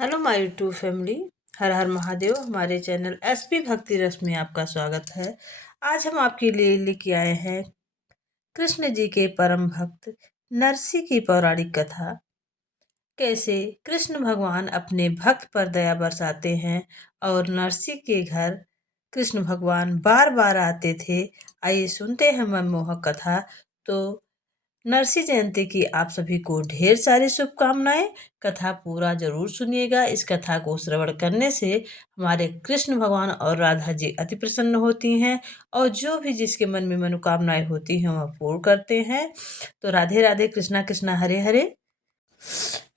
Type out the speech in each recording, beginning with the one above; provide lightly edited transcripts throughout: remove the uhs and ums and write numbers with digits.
Hello my YouTube family. हर हर महादेव। हमारे चैनल एसपी भक्ति रस में आपका स्वागत है। आज हम आपके लिए लेके आए हैं कृष्ण जी के परम भक्त नरसी की पौराणिक कथा। कैसे कृष्ण भगवान अपने भक्त पर दया बरसाते हैं और नरसी के घर कृष्ण भगवान बार बार आते थे। आइए सुनते हैं मनमोहक कथा। तो नरसी जयंती की आप सभी को ढेर सारी शुभकामनाएं। कथा पूरा जरूर सुनिएगा। इस कथा को श्रवण करने से हमारे कृष्ण भगवान और राधा जी अति प्रसन्न होती हैं और जो भी जिसके मन में मनोकामनाएं होती हैं वह पूर्ण करते हैं। तो राधे राधे, कृष्णा कृष्णा, हरे हरे।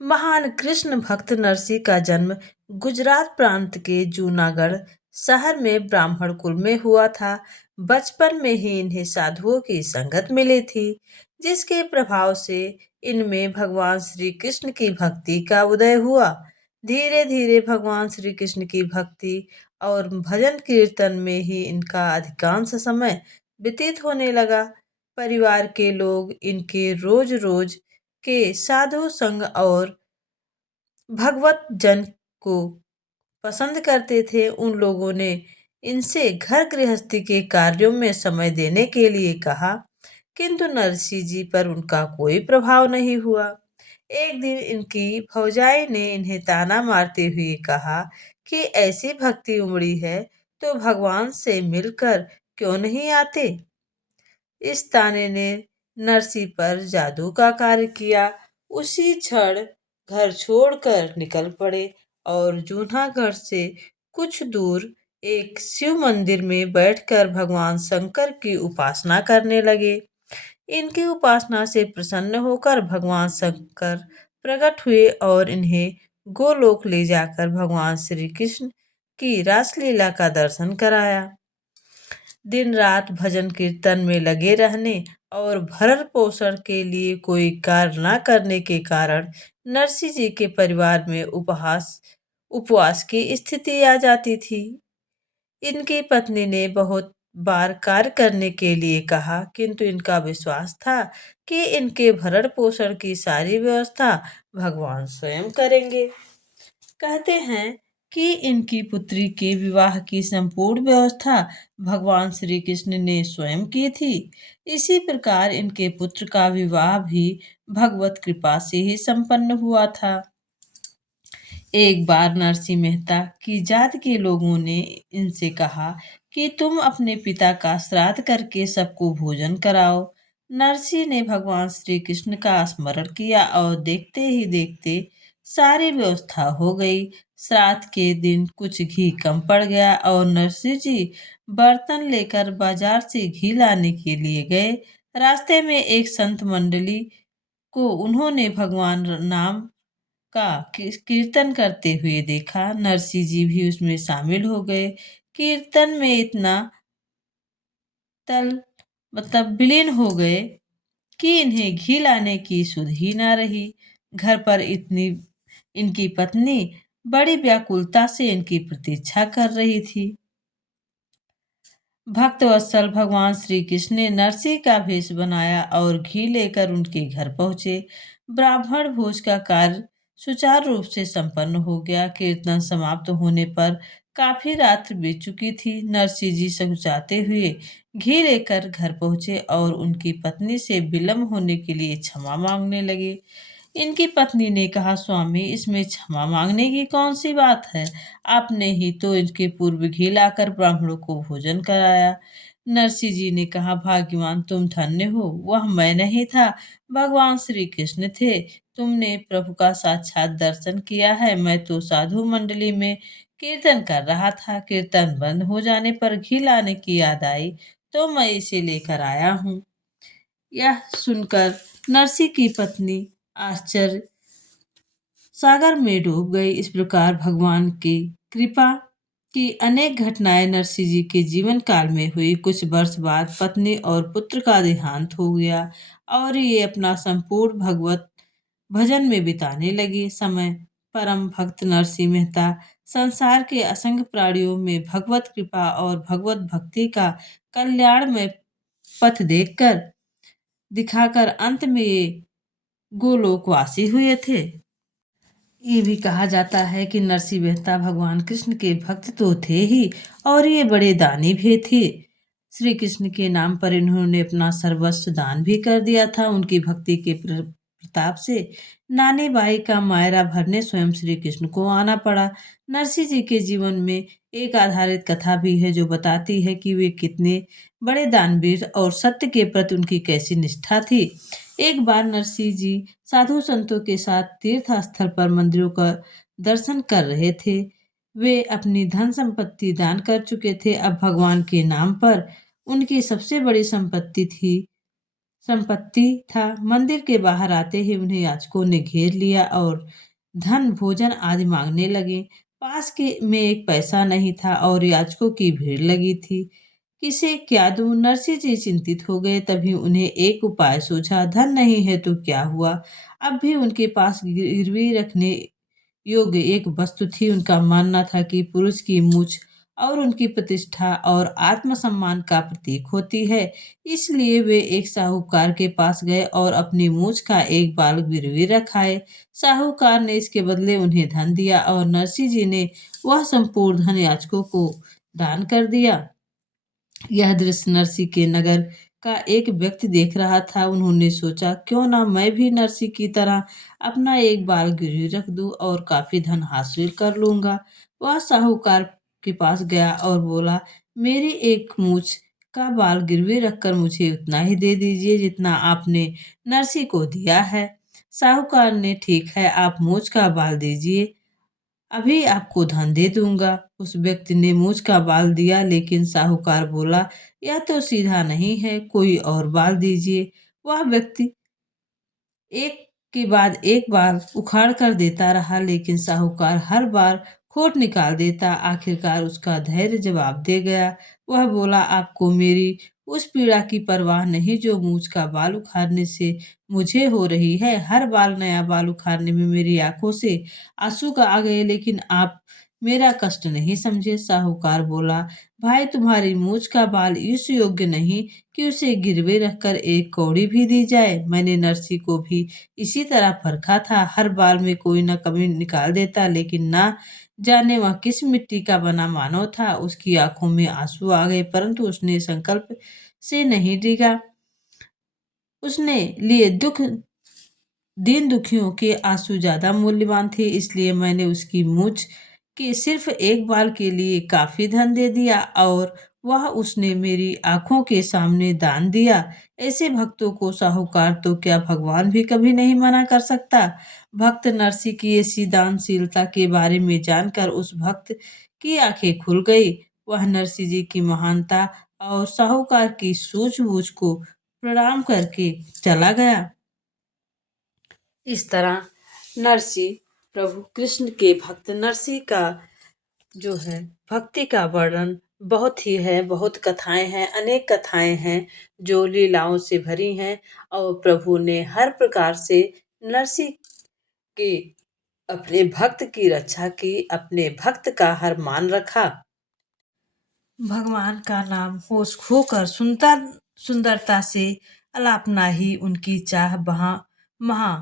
महान कृष्ण भक्त नरसी का जन्म गुजरात प्रांत के जूनागढ़ शहर में ब्राह्मण कुल में हुआ था। बचपन में ही इन्हें साधुओं की संगत मिली थी, जिसके प्रभाव से इनमें भगवान श्री कृष्ण की भक्ति का उदय हुआ। धीरे धीरे भगवान श्री कृष्ण की भक्ति और भजन कीर्तन में ही इनका अधिकांश समय व्यतीत होने लगा। परिवार के लोग इनके रोज रोज के साधु संग और भगवत जन को पसंद करते थे। उन लोगों ने इनसे घर गृहस्थी के कार्यों में समय देने के लिए कहा, किंतु नरसी जी पर उनका कोई प्रभाव नहीं हुआ। एक दिन इनकी भौजाई ने इन्हें ताना मारते हुए कहा कि ऐसी भक्ति उमड़ी है तो भगवान से मिलकर क्यों नहीं आते। इस ताने ने नरसी पर जादू का कार्य किया। उसी क्षण घर छोड़कर निकल पड़े और जूनागढ़ से कुछ दूर एक शिव मंदिर में बैठकर भगवान शंकर की उपासना करने लगे। इनकी उपासना से प्रसन्न होकर भगवान शंकर प्रकट हुए और इन्हें गोलोक ले जाकर भगवान श्री कृष्ण की रासलीला का दर्शन कराया। दिन रात भजन कीर्तन में लगे रहने और भरण पोषण के लिए कोई कार्य न करने के कारण नरसी जी के परिवार में उपवास की स्थिति आ जाती थी। इनकी पत्नी ने बहुत बार कार्य करने के लिए कहा, किंतु इनका विश्वास था कि इनके भरण पोषण की सारी व्यवस्था भगवान स्वयं करेंगे। कहते हैं कि इनकी पुत्री के विवाह की संपूर्ण व्यवस्था भगवान श्री कृष्ण ने स्वयं की थी। इसी प्रकार इनके पुत्र का विवाह भी भगवत कृपा से ही संपन्न हुआ था। एक बार नरसिंह मेहता की जात के लोगों ने इनसे कहा कि तुम अपने पिता का श्राद्ध करके सबको भोजन कराओ। नरसिंह ने भगवान श्री कृष्ण का स्मरण किया और देखते ही देखते सारी व्यवस्था हो गई। श्राद्ध के दिन कुछ घी कम पड़ गया और नरसिंह जी बर्तन लेकर बाजार से घी लाने के लिए गए। रास्ते में एक संत मंडली को उन्होंने भगवान नाम का कीर्तन करते हुए देखा। नरसिंह जी भी उसमें शामिल हो गए। कीर्तन में इतना तल विलीन हो गए कि इन्हें घी लाने की सुध ही ना रही। घर पर इतनी इनकी पत्नी बड़ी व्याकुलता से इनकी प्रतीक्षा कर रही थी। भक्त वत्सल भगवान श्री कृष्ण ने नरसिंह का भेष बनाया और घी लेकर उनके घर पहुंचे। ब्राह्मण भोज का कार्य सुचारू रूप से संपन्न हो गया। कीर्तन समाप्त होने पर काफी रात बीत चुकी थी। नरसिंह जी सकुचाते हुए घी लेकर घर पहुंचे और उनकी पत्नी से विलम्ब होने के लिए क्षमा मांगने लगे। इनकी पत्नी ने कहा, स्वामी, इसमें क्षमा मांगने की कौन सी बात है। आपने ही तो इनके पूर्व घी लाकर ब्राह्मणों को भोजन कराया। नरसिंह जी ने कहा, भाग्यवान तुम धन्य हो, वह मैं नहीं था, भगवान श्री कृष्ण थे। तुमने प्रभु का साक्षात दर्शन किया है। मैं तो साधु मंडली में कीर्तन कर रहा था। कीर्तन बंद हो जाने पर घी लाने की याद आई तो मैं इसे लेकर आया हूँ। यह सुनकर नरसिंह की पत्नी आश्चर्य सागर में डूब गई। इस प्रकार भगवान की कृपा की अनेक घटनाएं नरसिंह जी के जीवन काल में हुई। कुछ वर्ष बाद पत्नी और पुत्र का देहांत हो गया और ये अपना संपूर्ण भगवत भजन में बिताने लगे। समय परम भक्त नरसिंह मेहता संसार के असंख्य प्राणियों में भगवत कृपा और भगवत भक्ति का कल्याण में पथ देखकर दिखाकर अंत में ये गोलोकवासी हुए थे। ये भी कहा जाता है कि नरसिंह मेहता भगवान कृष्ण के भक्त तो थे ही और ये बड़े दानी भी थे। श्री कृष्ण के नाम पर इन्होंने अपना सर्वस्व दान भी कर दिया था। उनकी भक्ति के प्रताप से नानी बाई का मायरा भरने स्वयं श्री कृष्ण को आना पड़ा। नरसिंह जी के जीवन में एक आधारित कथा भी है जो बताती है कि वे कितने बड़े दानवीर और सत्य के प्रति उनकी कैसी निष्ठा थी। एक बार नरसिंह जी साधु संतों के साथ तीर्थ स्थल पर मंदिरों का दर्शन कर रहे थे। वे अपनी धन संपत्ति दान कर चुके थे। अब भगवान के नाम पर उनकी सबसे बड़ी संपत्ति था। मंदिर के बाहर आते ही उन्हें याचकों ने घेर लिया और धन भोजन आदि मांगने लगे। पास के में एक पैसा नहीं था और याचकों की भीड़ लगी थी। किसे क्या दूं? नरसिंह जी चिंतित हो गए। तभी उन्हें एक उपाय सूझा। धन नहीं है तो क्या हुआ? अब भी उनके पास गिरवी रखने योग्य एक वस्तु थी। उनका मानना था कि पुरुष की मूछ और उनकी प्रतिष्ठा और आत्मसम्मान का प्रतीक होती है। इसलिए वे एक साहूकार के पास गए और अपनी मूछ का एक बाल गिरवी रखाए। साहूकार ने इसके बदले उन्हें धन दिया और नरसिंह जी ने वह संपूर्ण धन याचकों को दान कर दिया। यह दृश्य नरसिंह के नगर का एक व्यक्ति देख रहा था। उन्होंने सोचा क्यों ना मैं भी नरसिंह की तरह अपना एक बाल गिरवी रख दूं और काफी धन हासिल कर लूंगा। वह साहूकार के पास गया और बोला, मेरी एक मूछ का बाल गिरवी रखकर मुझे उतना ही दे दीजिए जितना आपने नरसिंह को दिया है। साहूकार ने, ठीक है, आप मूछ का बाल दीजिए, अभी आपको धन दे दूंगा। उस व्यक्ति ने मूछ का बाल दिया, लेकिन साहूकार बोला, यह तो सीधा नहीं है, कोई और बाल दीजिए। वह व्यक्ति एक के बाद एक बार उखाड़ कर देता रहा, लेकिन साहूकार हर बार खोट निकाल देता। आखिरकार उसका धैर्य जवाब दे गया। वह बोला, आपको मेरी उस पीड़ा की परवाह नहीं जो मूछ का बाल उखाड़ने से मुझे हो रही है। हर बाल नया बाल उखाड़ने में मेरी आंखों से आंसू का आ गए, लेकिन आप मेरा कष्ट नहीं समझे। साहूकार बोला, भाई, तुम्हारी मूछ का बाल इस योग्य नहीं कि उसे गिरवे रखकर एक कौड़ी भी दी जाए। मैंने नरसिंह को भी इसी तरह परखा था। हर बाल में कोई न कमी निकाल देता, लेकिन ना जाने वह किस मिट्टी का बना मानव था। उसकी आंखों में आंसू आ गए, परंतु उसने संकल्प से नहीं डिगा। उसने लिए दीन दुखियों के आंसू ज्यादा मूल्यवान थे, इसलिए मैंने उसकी मूछ के सिर्फ एक बाल के लिए काफी धन दे दिया और वह उसने मेरी आंखों के सामने दान दिया। ऐसे भक्तों को साहूकार तो क्या, भगवान भी कभी नहीं मना कर सकता। भक्त नरसिंह की ऐसी दानशीलता के बारे में जानकर उस भक्त की आंखें खुल गई। वह नरसिंह जी की महानता और साहूकार की सूझबूझ को प्रणाम करके चला गया। इस तरह नरसिंह, प्रभु कृष्ण के भक्त नरसिंह का जो है भक्ति का वर्णन बहुत ही है। बहुत कथाएं हैं, अनेक कथाएं हैं जो लीलाओं से भरी हैं और प्रभु ने हर प्रकार से नरसिंह के अपने भक्त की रक्षा की, अपने भक्त का हर मान रखा। भगवान का नाम होश खोकर सुंदरता से अलापना ही उनकी चाह बहा महा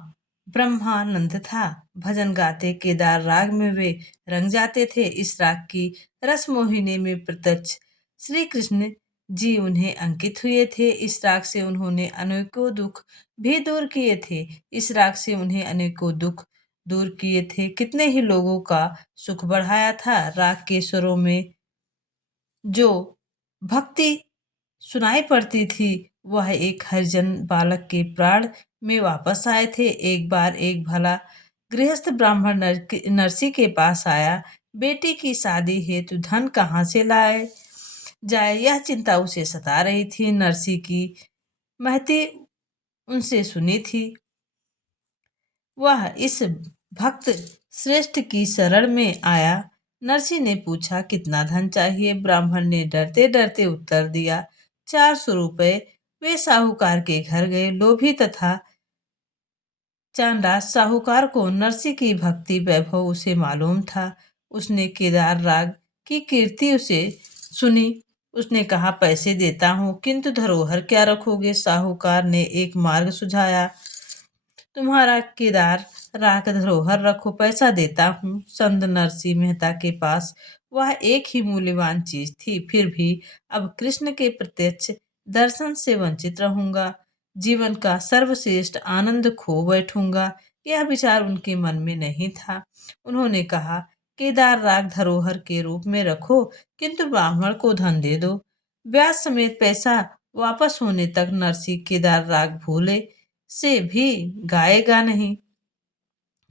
ब्रह्मानंद था। भजन गाते केदार राग में वे रंग जाते थे। इस राग की रस मोहिनी में प्रत्यक्ष श्री कृष्ण जी उन्हें अंकित हुए थे। इस राग से उन्होंने अनेकों दुख भी दूर किए थे। इस राग से उन्हें अनेकों दुख दूर किए थे। कितने ही लोगों का सुख बढ़ाया था। राग के स्वरों में जो भक्ति सुनाई पड़ती थी, वह एक हरिजन बालक के प्राण में वापस आए थे। एक बार एक भला गृहस्थ ब्राह्मण नरसिंह के पास आया। बेटी की शादी हेतु धन कहाँ से लाए जाए, यह चिंता उसे सता रही थी। नरसिंह की महती उनसे सुनी थी। वह इस भक्त श्रेष्ठ की शरण में आया। नरसिंह ने पूछा, कितना धन चाहिए? ब्राह्मण ने डरते डरते उत्तर दिया, 400 रुपए। वे साहूकार के घर गए। लोभी तथा चांडास साहूकार को नरसिंह की भक्ति वैभव उसे मालूम था। उसने केदार राग की कीर्ति उसे सुनी। उसने कहा, पैसे देता हूँ, किंतु धरोहर क्या रखोगे? साहूकार ने एक मार्ग सुझाया। तुम्हारा केदार राख धरोहर रखो, पैसा देता हूँ। संत नरसिंह मेहता के पास वह एक ही मूल्यवान चीज थी, फिर भी अब कृष्ण के प्रत्यक्ष दर्शन से वंचित रहूंगा, जीवन का सर्वश्रेष्ठ आनंद खो बैठूंगा। यह विचार उनके मन में नहीं था। उन्होंने कहा, केदार राग धरोहर के रूप में रखो, किंतु ब्राह्मण को धन दे दो। ब्याज समेत पैसा वापस होने तक नरसिंह केदार राग भूले से भी गाएगा नहीं।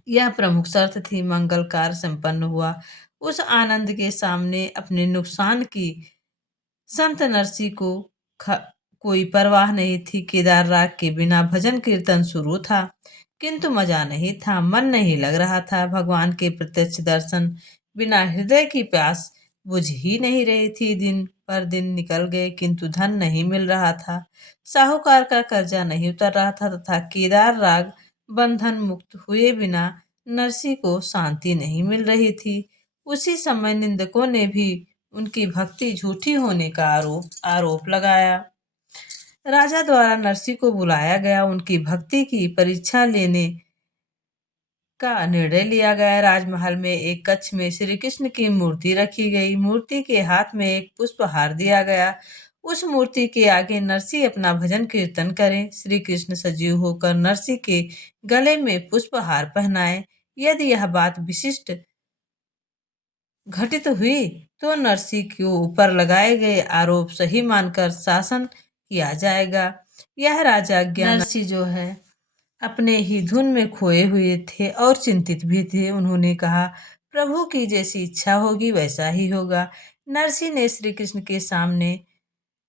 यह प्रमुख शर्त थी। मंगल कार्य संपन्न हुआ। उस आनंद के सामने अपने नुकसान की संत नरसिंह को ख- कोई परवाह नहीं थी। केदार राग के बिना भजन कीर्तन शुरू था, किंतु मजा नहीं था, मन नहीं लग रहा था। भगवान के प्रत्यक्ष दर्शन बिना हृदय की प्यास बुझ ही नहीं रही थी। दिन पर दिन निकल गए, किंतु धन नहीं मिल रहा था। साहूकार का कर्जा नहीं उतर रहा था तथा केदार राग बंधन मुक्त हुए बिना नरसिंह को शांति नहीं मिल रही थी। उसी समय निंदकों ने भी उनकी भक्ति झूठी होने का आरोप आरोप लगाया। राजा द्वारा नरसिंह को बुलाया गया, उनकी भक्ति की परीक्षा लेने का निर्णय लिया गया। राजमहल में एक कक्ष में श्री कृष्ण की मूर्ति रखी गई। मूर्ति के हाथ में एक पुष्पहार दिया गया। उस मूर्ति के आगे नरसिंह अपना भजन कीर्तन करें। श्री कृष्ण सजीव होकर नरसिंह के गले में पुष्पहार पहनाए। यदि यह बात विशिष्ट घटित हुई तो नरसिंह के ऊपर लगाए गए आरोप सही मानकर शासन किया जाएगा। यह राजा ज्ञान नरसिंह जो है अपने ही धुन में खोए हुए थे और चिंतित भी थे। उन्होंने कहा, प्रभु की जैसी इच्छा होगी वैसा ही होगा। नरसिंह ने श्री कृष्ण के सामने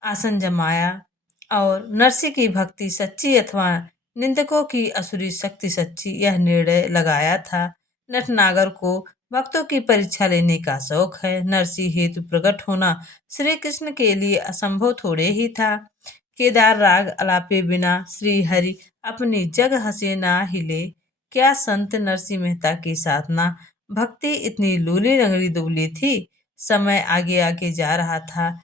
आसन जमाया और नरसिंह की भक्ति सच्ची अथवा निंदकों की असुरी शक्ति सच्ची, यह निर्णय लगाया था। नटनागर को भक्तों की परीक्षा लेने का शौक है। नरसिंह हेतु प्रकट होना श्री कृष्ण के लिए असंभव थोड़े ही था। केदार राग अलापे बिना श्री हरि अपनी जग हंसे ना हिले। क्या संत नरसिंह मेहता की साधना भक्ति इतनी लूली लंगड़ी दुबली थी। समय आगे आगे जा रहा था।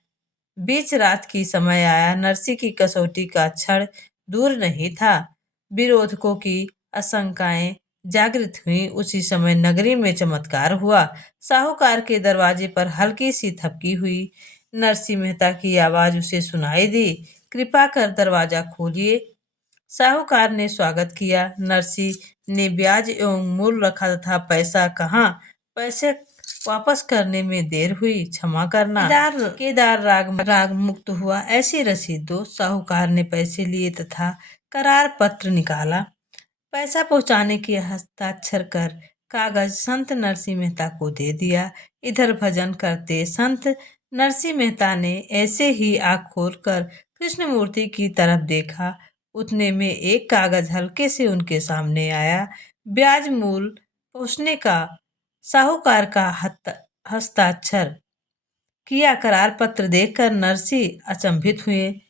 बीच रात की समय आया। नरसिंह की कसौटी का क्षण दूर नहीं था। विरोधकों की आशंकाएं जागृत हुई। उसी समय नगरी में चमत्कार हुआ। साहूकार के दरवाजे पर हल्की सी थपकी हुई। नरसिंह मेहता की आवाज उसे सुनाई दी, कृपा कर दरवाजा खोलिए। साहूकार ने स्वागत किया। नरसिंह ने ब्याज एवं मूल रखा तथा पैसा कहाँ, पैसे वापस करने में देर हुई, क्षमा करना। केदार राग मुक्त हुआ, ऐसी रसीद दो। साहूकार ने पैसे लिए तथा करार पत्र निकाला। पैसा पहुंचाने के हस्ताक्षर कर कागज संत नरसिंह मेहता को दे दिया। इधर भजन करते संत नरसिंह मेहता ने ऐसे ही आँख खोलकर कृष्ण मूर्ति की तरफ देखा। उतने में एक कागज हल्के से उनके सामने आया। ब्याज मूल पहुंचने का साहूकार का हस्ताक्षर किया करार पत्र देखकर नरसिंह अचंभित हुए।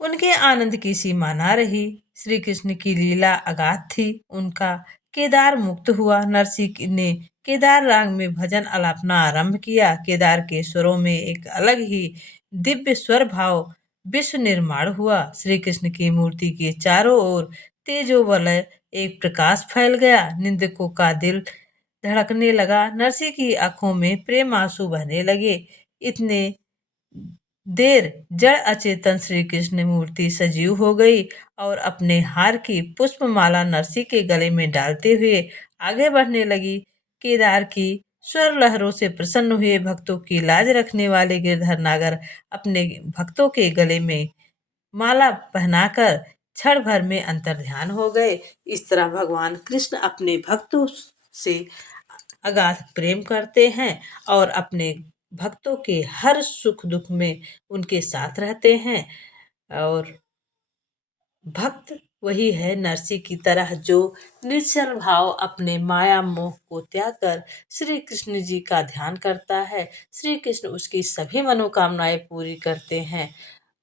उनके आनंद की सीमा ना रही। श्री कृष्ण की लीला अगाध थी। उनका केदार मुक्त हुआ। नरसिंह ने केदार राग में भजन आलापना आरंभ किया। केदार के स्वरों में एक अलग ही दिव्य स्वर भाव विश्व निर्माण हुआ। श्री कृष्ण की मूर्ति के चारों ओर तेजोवलय एक प्रकाश फैल गया। निंदकों का दिल धड़कने लगा। नरसिंह की आंखों में प्रेम आंसू बहने लगे। इतने देर जड़ अचेतन श्री कृष्ण मूर्ति सजीव हो गई और अपने हार की पुष्पमाला नरसिंह के गले में डालते हुए आगे बढ़ने लगी। केदार की स्वर लहरों से प्रसन्न हुए भक्तों की लाज रखने वाले गिरधर नागर अपने भक्तों के गले में माला पहनाकर क्षण भर में अंतर्ध्यान हो गए। इस तरह भगवान कृष्ण अपने भक्तों से अगाध प्रेम करते हैं और अपने भक्तों के हर सुख दुख में उनके साथ रहते हैं। और भक्त वही है नरसिंह की तरह जो निश्चल भाव अपने माया मोह को त्याग कर श्री कृष्ण जी का ध्यान करता है। श्री कृष्ण उसकी सभी मनोकामनाएं पूरी करते हैं।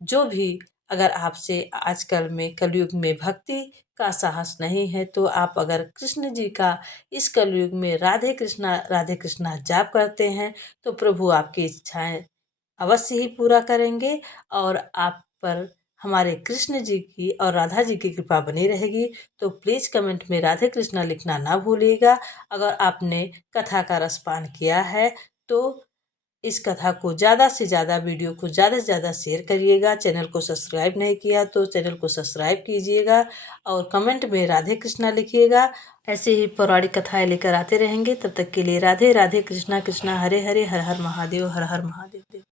जो भी अगर आपसे आजकल में कलयुग में भक्ति का साहस नहीं है तो आप अगर कृष्ण जी का इस कलयुग में राधे कृष्णा जाप करते हैं तो प्रभु आपकी इच्छाएं अवश्य ही पूरा करेंगे और आप पर हमारे कृष्ण जी की और राधा जी की कृपा बनी रहेगी। तो प्लीज़ कमेंट में राधे कृष्णा लिखना ना भूलिएगा। अगर आपने कथा का रसपान किया है तो इस कथा को ज़्यादा से ज़्यादा, वीडियो को ज़्यादा से ज़्यादा शेयर करिएगा। चैनल को सब्सक्राइब नहीं किया तो चैनल को सब्सक्राइब कीजिएगा और कमेंट में राधे कृष्णा लिखिएगा। ऐसे ही पौराणिक कथाएं लेकर आते रहेंगे। तब तक के लिए राधे राधे, कृष्णा कृष्णा, हरे हरे, हर हर महादेव, हर हर महादेव।